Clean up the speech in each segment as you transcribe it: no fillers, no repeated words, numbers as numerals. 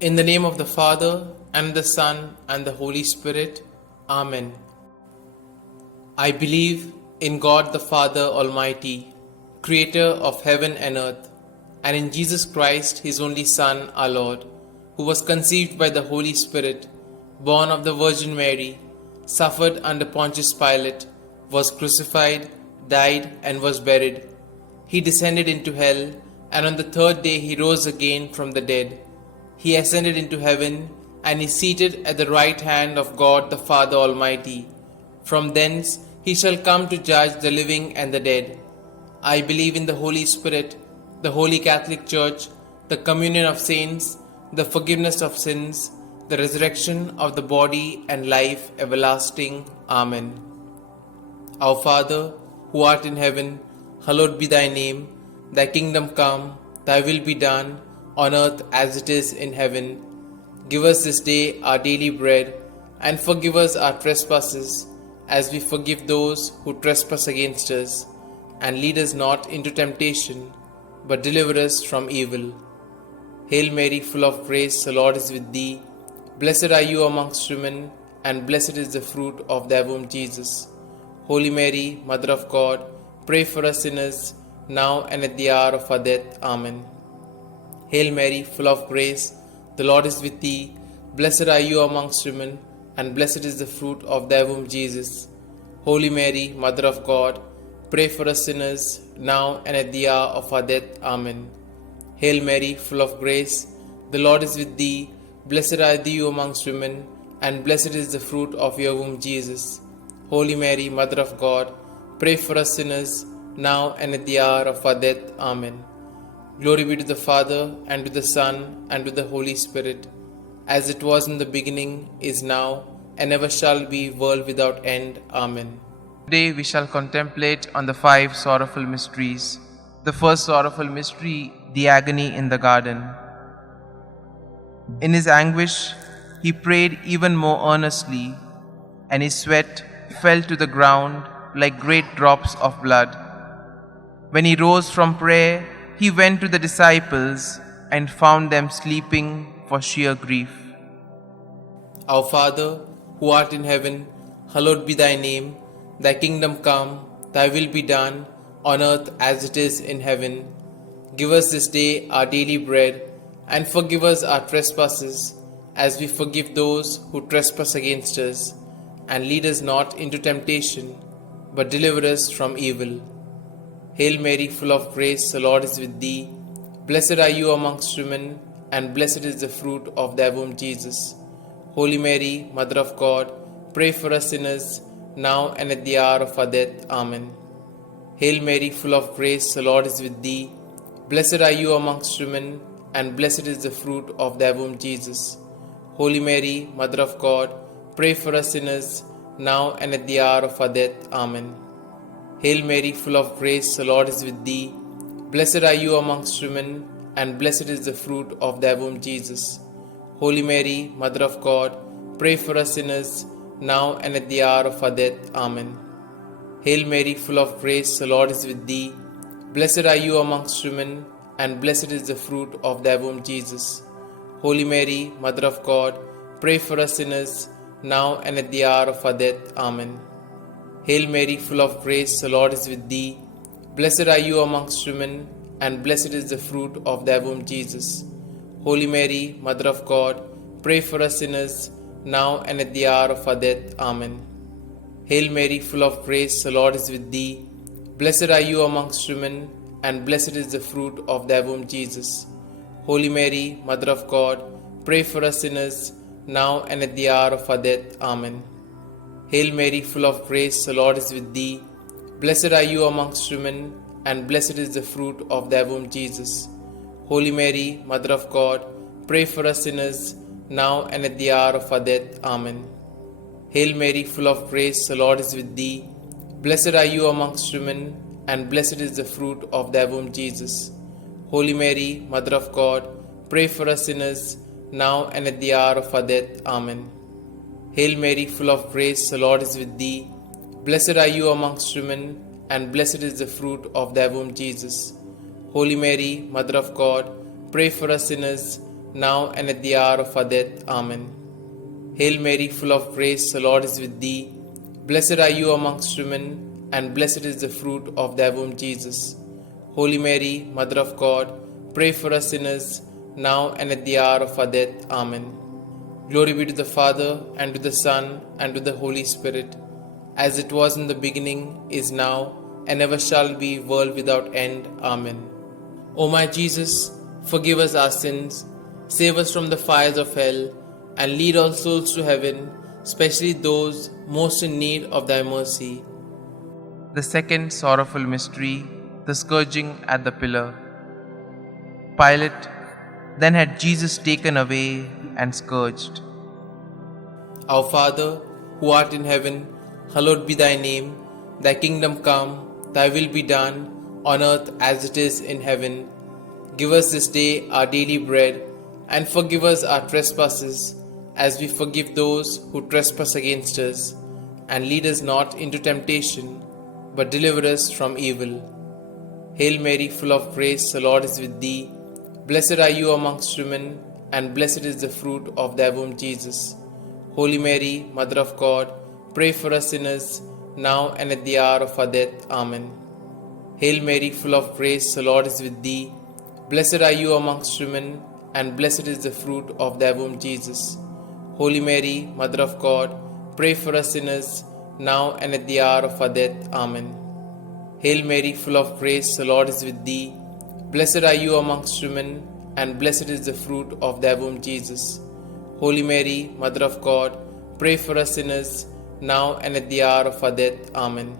In the name of the Father, and the Son, and the Holy Spirit. Amen. I believe in God the Father Almighty, creator of heaven and earth, and in Jesus Christ, his only Son, our Lord, who was conceived by the Holy Spirit, born of the Virgin Mary, suffered under Pontius Pilate, was crucified, died, and was buried. He descended into hell, and on the third day he rose again from the dead. He ascended into heaven, and is seated at the right hand of God the Father Almighty. From thence he shall come to judge the living and the dead. I believe in the Holy Spirit, the Holy Catholic Church, the communion of saints, the forgiveness of sins, the resurrection of the body, and life everlasting. Amen. Our Father, who art in heaven, hallowed be thy name. Thy kingdom come, thy will be done, on earth as it is in heaven. Give us this day our daily bread, and forgive us our trespasses, as we forgive those who trespass against us. And lead us not into temptation, but deliver us from evil. Hail Mary, full of grace, the Lord is with thee. Blessed are you amongst women, and blessed is the fruit of thy womb, Jesus. Holy Mary, Mother of God, pray for us sinners, now and at the hour of our death. Amen. Hail Mary, full of grace, the Lord is with thee. Blessed are you amongst women, and blessed is the fruit of thy womb, Jesus. Holy Mary, Mother of God, pray for us sinners, now and at the hour of our death. Amen. Hail Mary, full of grace, the Lord is with thee. Blessed are you amongst women, and blessed is the fruit of your womb, Jesus. Holy Mary, Mother of God, pray for us sinners, now and at the hour of our death. Amen. Glory be to the Father, and to the Son, and to the Holy Spirit, as it was in the beginning, is now, and ever shall be, world without end. Amen. Today we shall contemplate on the 5 sorrowful mysteries. The first sorrowful mystery, the agony in the garden. In his anguish, he prayed even more earnestly, and his sweat fell to the ground like great drops of blood. When he rose from prayer, he went to the disciples and found them sleeping for sheer grief. Our Father, who art in heaven, hallowed be thy name. Thy kingdom come, thy will be done, on earth as it is in heaven. Give us this day our daily bread, and forgive us our trespasses, as we forgive those who trespass against us. And lead us not into temptation, but deliver us from evil. Hail Mary, full of grace, the Lord is with thee. Blessed are you amongst women, and blessed is the fruit of thy womb, Jesus. Holy Mary, Mother of God, pray for us sinners, now and at the hour of our death. Amen. Hail Mary, full of grace, the Lord is with thee. Blessed are you amongst women, and blessed is the fruit of thy womb, Jesus. Holy Mary, Mother of God, pray for us sinners, now and at the hour of our death. Amen. Hail Mary, full of grace, the Lord is with thee. Blessed are you amongst women, and blessed is the fruit of thy womb, Jesus. Holy Mary, Mother of God, pray for us sinners, now and at the hour of our death. Amen. Hail Mary, full of grace, the Lord is with thee. Blessed are you amongst women, and blessed is the fruit of thy womb, Jesus. Holy Mary, Mother of God, pray for us sinners, now and at the hour of our death. Amen. Hail Mary, full of grace, the Lord is with thee. Blessed are you amongst women, and blessed is the fruit of thy womb, Jesus. Holy Mary, Mother of God, pray for us sinners, now and at the hour of our death. Amen. Hail Mary, full of grace, the Lord is with thee. Blessed are you amongst women, and blessed is the fruit of thy womb, Jesus. Holy Mary, Mother of God, pray for us sinners, now and at the hour of our death. Amen. Hail Mary, full of grace, the Lord is with thee. Blessed are you amongst women, and blessed is the fruit of thy womb, Jesus. Holy Mary, Mother of God, pray for us sinners, now and at the hour of our death. Amen. Hail Mary, full of grace, the Lord is with thee. Blessed are you amongst women, and blessed is the fruit of thy womb, Jesus. Holy Mary, Mother of God, pray for us sinners, now and at the hour of our death. Amen. Hail Mary, full of grace, the Lord is with thee. Blessed are you amongst women, and blessed is the fruit of thy womb, Jesus. Holy Mary, Mother of God, pray for us sinners, now and at the hour of our death. Amen. Hail Mary, full of grace, the Lord is with thee. Blessed are you amongst women, and blessed is the fruit of thy womb, Jesus. Holy Mary, Mother of God, pray for us sinners, now and at the hour of our death. Amen. Glory be to the Father, and to the Son, and to the Holy Spirit, as it was in the beginning, is now, and ever shall be, world without end. Amen. O my Jesus, forgive us our sins, save us from the fires of hell, and lead all souls to heaven, especially those most in need of thy mercy. The second sorrowful mystery, the scourging at the pillar. Pilate then had Jesus taken away and scourged. Our Father, who art in heaven, hallowed be thy name. Thy kingdom come, thy will be done, on earth as it is in heaven. Give us this day our daily bread, and forgive us our trespasses, as we forgive those who trespass against us. And lead us not into temptation, but deliver us from evil. Hail Mary, full of grace, the Lord is with thee. Blessed are you amongst women, and blessed is the fruit of thy womb, Jesus. Holy Mary, Mother of God, pray for us sinners, now and at the hour of our death. Amen. Hail Mary, full of grace, the Lord is with thee. Blessed are you amongst women, and blessed is the fruit of thy womb, Jesus. Holy Mary, Mother of God, pray for us sinners, now and at the hour of our death. Amen. Hail Mary, full of grace, the Lord is with thee. Blessed are you amongst women, and blessed is the fruit of thy womb, Jesus. Holy Mary, Mother of God, pray for us sinners, now and at the hour of our death. Amen.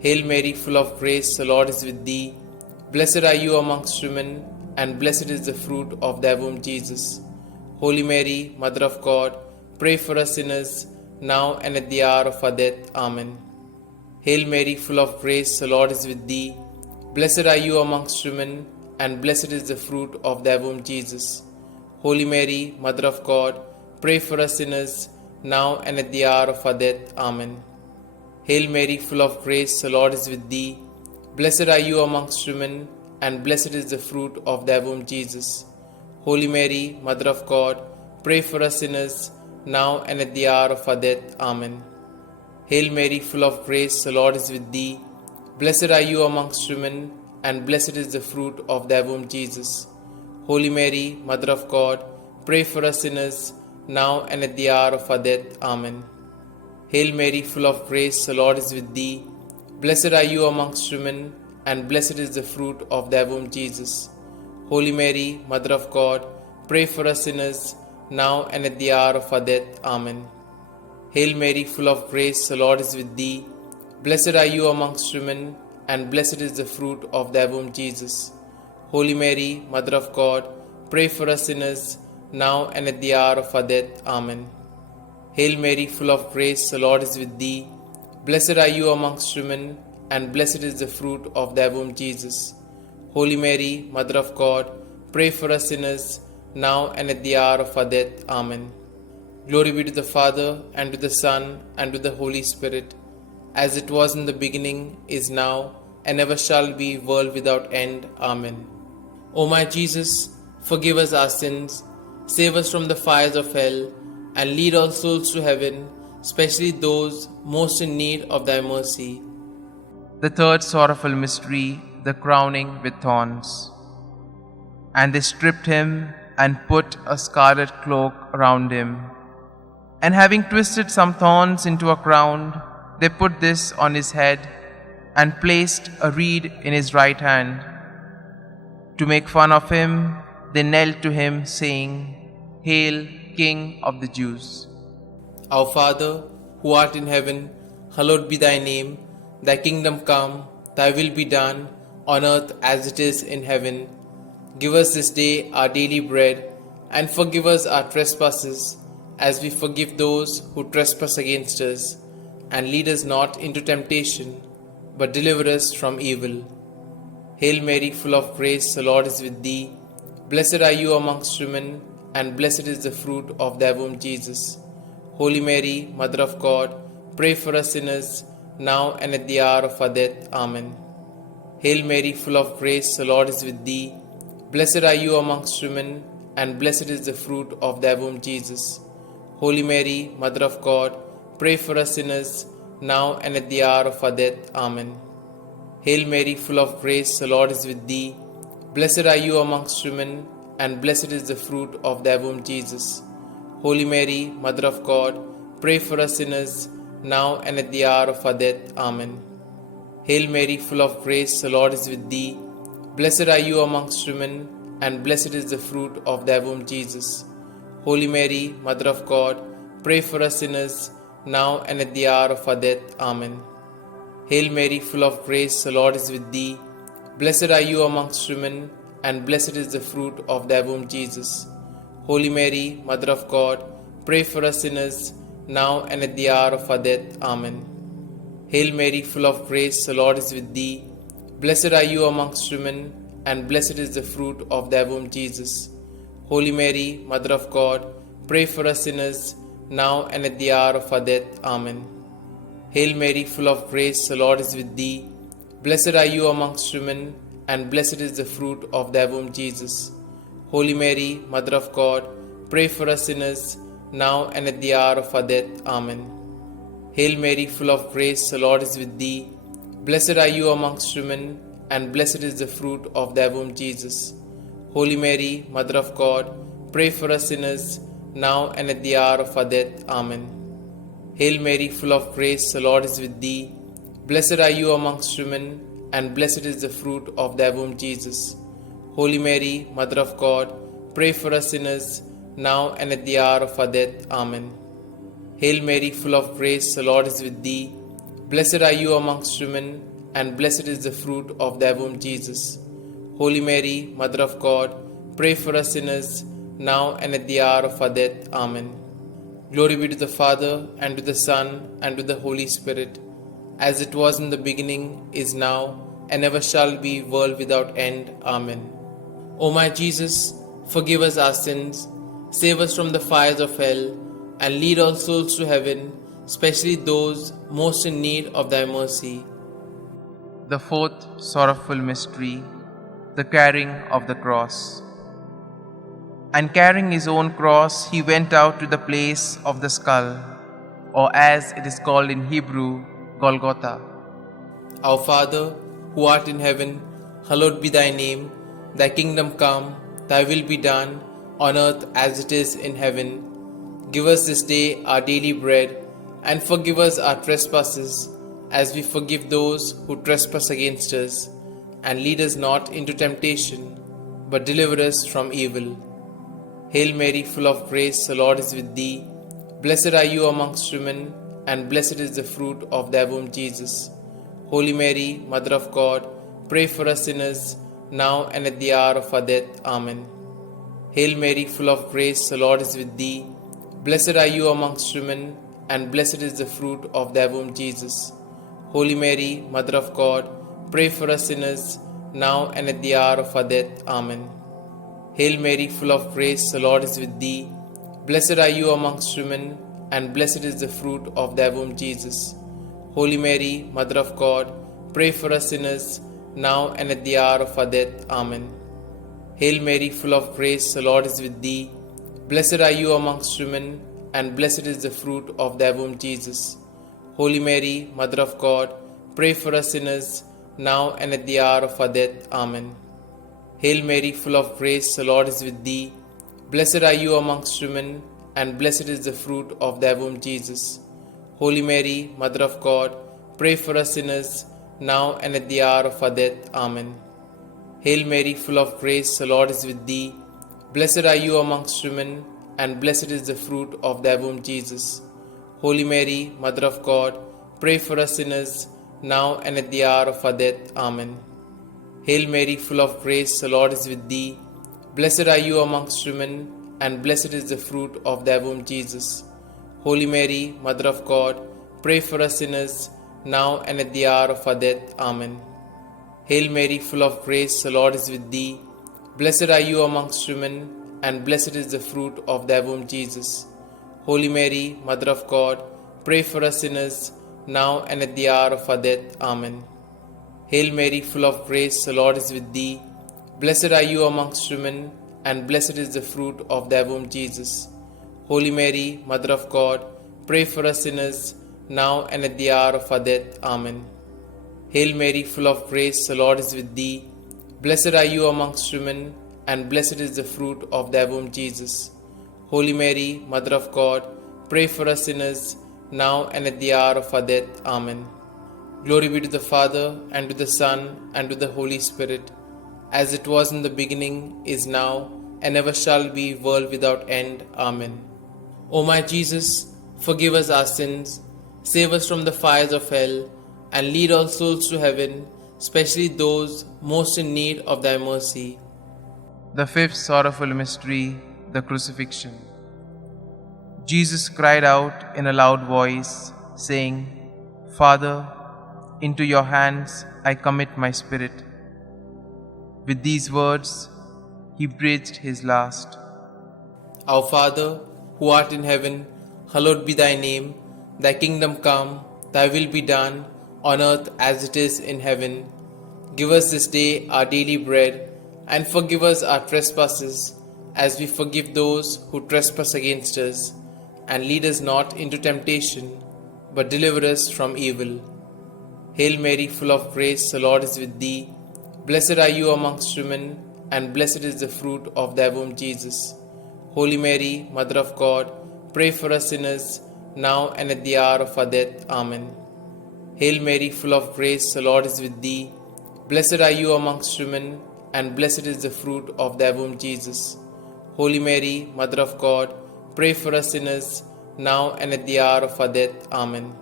Hail Mary, full of grace, the Lord is with thee. Blessed are you amongst women, and blessed is the fruit of thy womb, Jesus. Holy Mary, Mother of God, pray for us sinners, now and at the hour of our death. Amen. Hail Mary, full of grace, the Lord is with thee. Blessed are you amongst women, and blessed is the fruit of thy womb, Jesus. Holy Mary, Mother of God, pray for us sinners, now and at the hour of our death. Amen. Hail Mary, full of grace, the Lord is with thee. Blessed are you amongst women, and blessed is the fruit of thy womb, Jesus. Holy Mary, Mother of God, pray for us sinners, now and at the hour of our death. Amen. Hail Mary, full of grace, the Lord is with thee. Blessed are you amongst women, and blessed is the fruit of thy womb, Jesus. Holy Mary, Mother of God, pray for us sinners, now and at the hour of our death. Amen. Hail Mary, full of grace, the Lord is with thee. Blessed are you amongst women, and blessed is the fruit of thy womb, Jesus. Holy Mary, Mother of God, pray for us sinners, now and at the hour of our death. Amen. Hail Mary, full of grace, the Lord is with thee. Blessed are you amongst women, and blessed is the fruit of thy womb, Jesus. Holy Mary, Mother of God, pray for us sinners, now and at the hour of our death. Amen. Hail Mary, full of grace, the Lord is with thee. Blessed are you amongst women, and blessed is the fruit of thy womb, Jesus. Holy Mary, Mother of God, pray for us sinners, now and at the hour of our death. Amen. Glory be to the Father, and to the Son, and to the Holy Spirit, as it was in the beginning, is now, and ever shall be, world without end. Amen. O my Jesus, forgive us our sins, save us from the fires of hell, and lead all souls to heaven, especially those most in need of thy mercy. The third sorrowful mystery, the crowning with thorns. And they stripped him and put a scarlet cloak around him. And having twisted some thorns into a crown, they put this on his head and placed a reed in his right hand. To make fun of him, they knelt to him, saying, Hail, King of the Jews. Our Father, who art in heaven, hallowed be thy name. Thy kingdom come, thy will be done, on earth as it is in heaven. Give us this day our daily bread, and forgive us our trespasses, as we forgive those who trespass against us. And lead us not into temptation, but deliver us from evil. Hail Mary, full of grace, the Lord is with thee. Blessed are you amongst women, and blessed is the fruit of thy womb, Jesus. Holy Mary, Mother of God, pray for us sinners, now and at the hour of our death. Amen. Hail Mary, full of grace, the Lord is with thee. Blessed are you amongst women, and blessed is the fruit of thy womb, Jesus. Holy Mary, Mother of God, pray for us sinners, now and at the hour of our death. Amen. Hail Mary, full of grace, the Lord is with thee. Blessed are you amongst women, and blessed is the fruit of thy womb, Jesus. Holy Mary, Mother of God, pray for us sinners, now and at the hour of our death. Amen. Hail Mary, full of grace, the Lord is with thee. Blessed are you amongst women, and blessed is the fruit of thy womb, Jesus. Holy Mary, Mother of God, pray for us sinners, now and at the hour of our death. Amen. Hail Mary, full of grace, the Lord is with thee. Blessed are you amongst women, and blessed is the fruit of thy womb, Jesus. Holy Mary, Mother of God, pray for us sinners, now and at the hour of our death. Amen. Hail Mary, full of grace, the Lord is with thee. Blessed are you amongst women, and blessed is the fruit of thy womb, Jesus. Holy Mary, Mother of God, pray for us sinners, now and at the hour of our death. Amen. Hail Mary, full of grace, the Lord is with thee. Blessed are you amongst women, and blessed is the fruit of thy womb, Jesus. Holy Mary, Mother of God, pray for us sinners, now and at the hour of our death. Amen. Hail Mary, full of grace, the Lord is with thee. Blessed are you amongst women, and blessed is the fruit of thy womb, Jesus. Holy Mary, Mother of God, pray for us sinners, now and at the hour of our death. Amen. Hail Mary, full of grace, the Lord is with thee. Blessed are you amongst women, and blessed is the fruit of thy womb, Jesus. Holy Mary, Mother of God, pray for us sinners, now and at the hour of our death. Amen. Hail Mary, full of grace, the Lord is with thee. Blessed are you amongst women, and blessed is the fruit of thy womb, Jesus. Holy Mary, Mother of God, pray for us sinners, now and at the hour of our death. Amen. Glory be to the Father, and to the Son, and to the Holy Spirit, as it was in the beginning, is now, and ever shall be, world without end. Amen. O my Jesus, forgive us our sins, save us from the fires of hell, and lead all souls to heaven, especially those most in need of thy mercy. The fourth sorrowful mystery, the carrying of the cross. And carrying his own cross, he went out to the place of the skull, or as it is called in Hebrew, Golgotha. Our Father, who art in heaven, hallowed be thy name. Thy kingdom come, thy will be done, on earth as it is in heaven. Give us this day our daily bread, and forgive us our trespasses, as we forgive those who trespass against us. And lead us not into temptation, but deliver us from evil. Hail Mary, full of grace, the Lord is with thee. Blessed are you amongst women, and blessed is the fruit of thy womb, Jesus. Holy Mary, Mother of God, pray for us sinners, now and at the hour of our death. Amen. Hail Mary, full of grace, the Lord is with thee. Blessed are you amongst women, and blessed is the fruit of thy womb, Jesus. Holy Mary, Mother of God, pray for us sinners, now and at the hour of our death. Amen. Hail Mary, full of grace, the Lord is with thee. Blessed are you amongst women, and blessed is the fruit of thy womb, Jesus. Holy Mary, Mother of God, pray for us sinners, now and at the hour of our death. Amen. Hail Mary, full of grace, the Lord is with thee. Blessed are you amongst women, and blessed is the fruit of thy womb, Jesus. Holy Mary, Mother of God, pray for us sinners, now and at the hour of our death. Amen. Hail Mary, full of grace, the Lord is with thee. Blessed are you amongst women, and blessed is the fruit of thy womb, Jesus. Holy Mary, Mother of God, pray for us sinners, now and at the hour of our death. Amen. Hail Mary, full of grace, the Lord is with thee. Blessed are you amongst women, and blessed is the fruit of thy womb, Jesus. Holy Mary, Mother of God, pray for us sinners, now and at the hour of our death. Amen. Hail Mary, full of grace, the Lord is with thee. Blessed are you amongst women, and blessed is the fruit of thy womb, Jesus. Holy Mary, Mother of God, pray for us sinners, now and at the hour of our death. Amen. Hail Mary, full of grace, the Lord is with thee. Blessed are you amongst women, and blessed is the fruit of thy womb, Jesus. Holy Mary, Mother of God, pray for us sinners, now and at the hour of our death. Amen. Hail Mary, full of grace, the Lord is with thee. Blessed are you amongst women, and blessed is the fruit of thy womb, Jesus. Holy Mary, Mother of God, pray for us sinners, now and at the hour of our death. Amen. Hail Mary, full of grace, the Lord is with thee. Blessed are you amongst women, and blessed is the fruit of thy womb, Jesus. Holy Mary, Mother of God, pray for us sinners, now and at the hour of our death. Amen. Glory be to the Father, and to the Son, and to the Holy Spirit, as it was in the beginning, is now, and ever shall be, world without end. Amen. O my Jesus, forgive us our sins, save us from the fires of hell, and lead all souls to heaven, especially those most in need of thy mercy. The fifth sorrowful mystery, the crucifixion. Jesus cried out in a loud voice, saying, Father, into your hands I commit my spirit. With these words, he breathed his last. Our Father, who art in heaven, hallowed be thy name. Thy kingdom come, thy will be done, on earth as it is in heaven. Give us this day our daily bread, and forgive us our trespasses, as we forgive those who trespass against us. And lead us not into temptation, but deliver us from evil. Hail Mary, full of grace, the Lord is with thee. Blessed are you amongst women, and blessed is the fruit of thy womb, Jesus. Holy Mary, Mother of God, pray for us sinners, now and at the hour of our death. Amen. Hail Mary, full of grace, the Lord is with thee. Blessed are you amongst women, and blessed is the fruit of thy womb, Jesus. Holy Mary, Mother of God, pray for us sinners, now and at the hour of our death. Amen.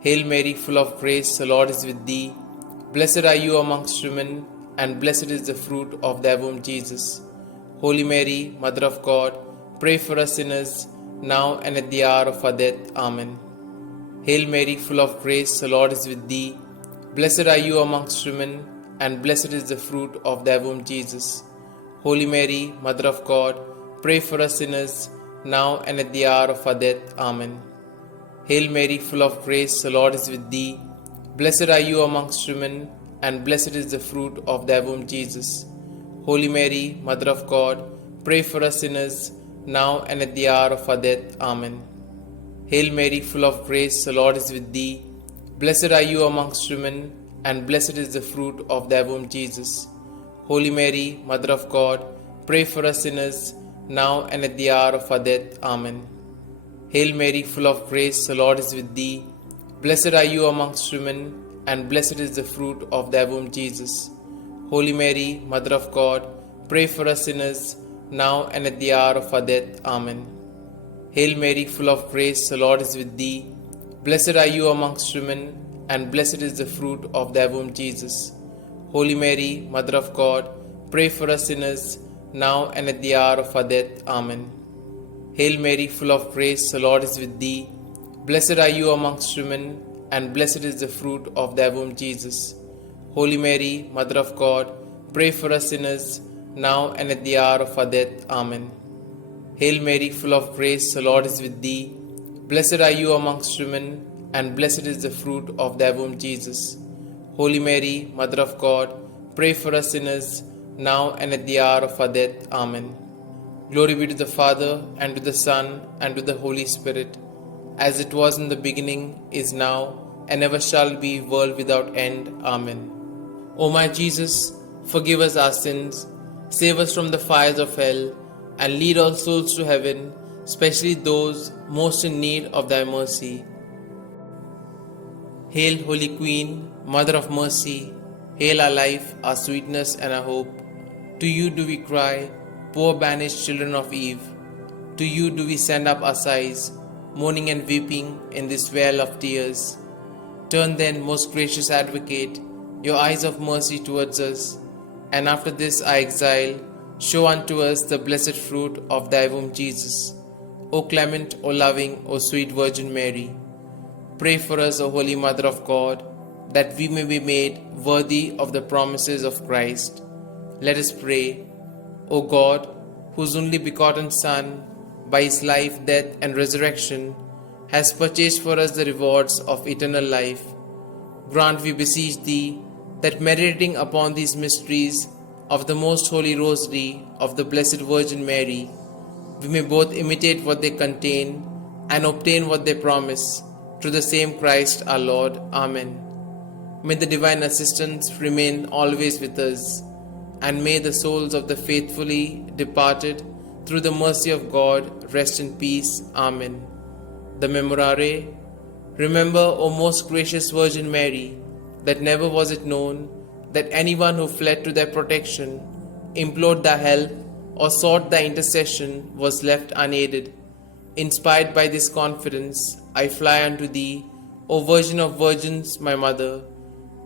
Hail Mary, full of grace, the Lord is with thee. Blessed are you amongst women, and blessed is the fruit of thy womb, Jesus. Holy Mary, Mother of God, pray for us sinners, now and at the hour of our death. Amen. Hail Mary, full of grace, the Lord is with thee. Blessed are you amongst women, and blessed is the fruit of thy womb, Jesus. Holy Mary, Mother of God, pray for us sinners, now and at the hour of our death. Amen. Hail Mary, full of grace, the Lord is with thee. Blessed are you amongst women, and blessed is the fruit of thy womb, Jesus. Holy Mary, Mother of God, pray for us sinners, now and at the hour of our death. Amen. Hail Mary, full of grace, the Lord is with thee. Blessed are you amongst women, and blessed is the fruit of thy womb, Jesus. Holy Mary, Mother of God, pray for us sinners, now and at the hour of our death. Amen. Hail Mary, full of grace, the Lord is with thee. Blessed are you amongst women, and blessed is the fruit of thy womb, Jesus. Holy Mary, Mother of God, pray for us sinners, now and at the hour of our death. Amen. Hail Mary, full of grace, the Lord is with thee. Blessed are you amongst women, and blessed is the fruit of thy womb, Jesus. Holy Mary, Mother of God, pray for us sinners, now and at the hour of our death. Amen. Hail Mary, full of grace, the Lord is with thee. Blessed are you amongst women, and blessed is the fruit of thy womb, Jesus. Holy Mary, Mother of God, pray for us sinners, now and at the hour of our death. Amen. Hail Mary, full of grace, the Lord is with thee. Blessed are you amongst women, and blessed is the fruit of thy womb, Jesus. Holy Mary, Mother of God, pray for us sinners, now and at the hour of our death. Amen. Glory be to the Father, and to the Son, and to the Holy Spirit, as it was in the beginning, is now, and ever shall be, world without end. Amen. O my Jesus, forgive us our sins, save us from the fires of hell, and lead all souls to heaven, especially those most in need of thy mercy. Hail, Holy Queen, Mother of Mercy, hail our life, our sweetness, and our hope. To you do we cry, poor banished children of Eve. To you do we send up our sighs, mourning and weeping in this vale of tears. Turn then, most gracious Advocate, your eyes of mercy towards us, and after this our exile, show unto us the blessed fruit of thy womb, Jesus. O clement, O loving, O sweet Virgin Mary, pray for us, O Holy Mother of God, that we may be made worthy of the promises of Christ. Let us pray. O God, whose only begotten Son, by his life, death, and resurrection, has purchased for us the rewards of eternal life, grant, we beseech thee, that meditating upon these mysteries of the Most Holy Rosary of the Blessed Virgin Mary, we may both imitate what they contain and obtain what they promise, through the same Christ our Lord. Amen. May the divine assistance remain always with us, and may the souls of the faithfully departed, through the mercy of God, rest in peace. Amen. The Memorare. Remember, O most gracious Virgin Mary, that never was it known that anyone who fled to their protection, implored thy help, or sought thy intercession was left unaided. Inspired by this confidence, I fly unto thee, O Virgin of Virgins, my Mother.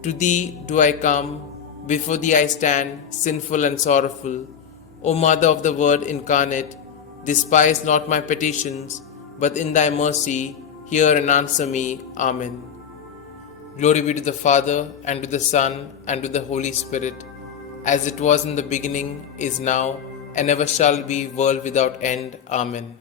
To thee do I come, before thee I stand, sinful and sorrowful. O Mother of the Word incarnate, despise not my petitions, but in thy mercy hear and answer me. Amen. Glory be to the Father, and to the Son, and to the Holy Spirit, as it was in the beginning, is now, and ever shall be, world without end. Amen.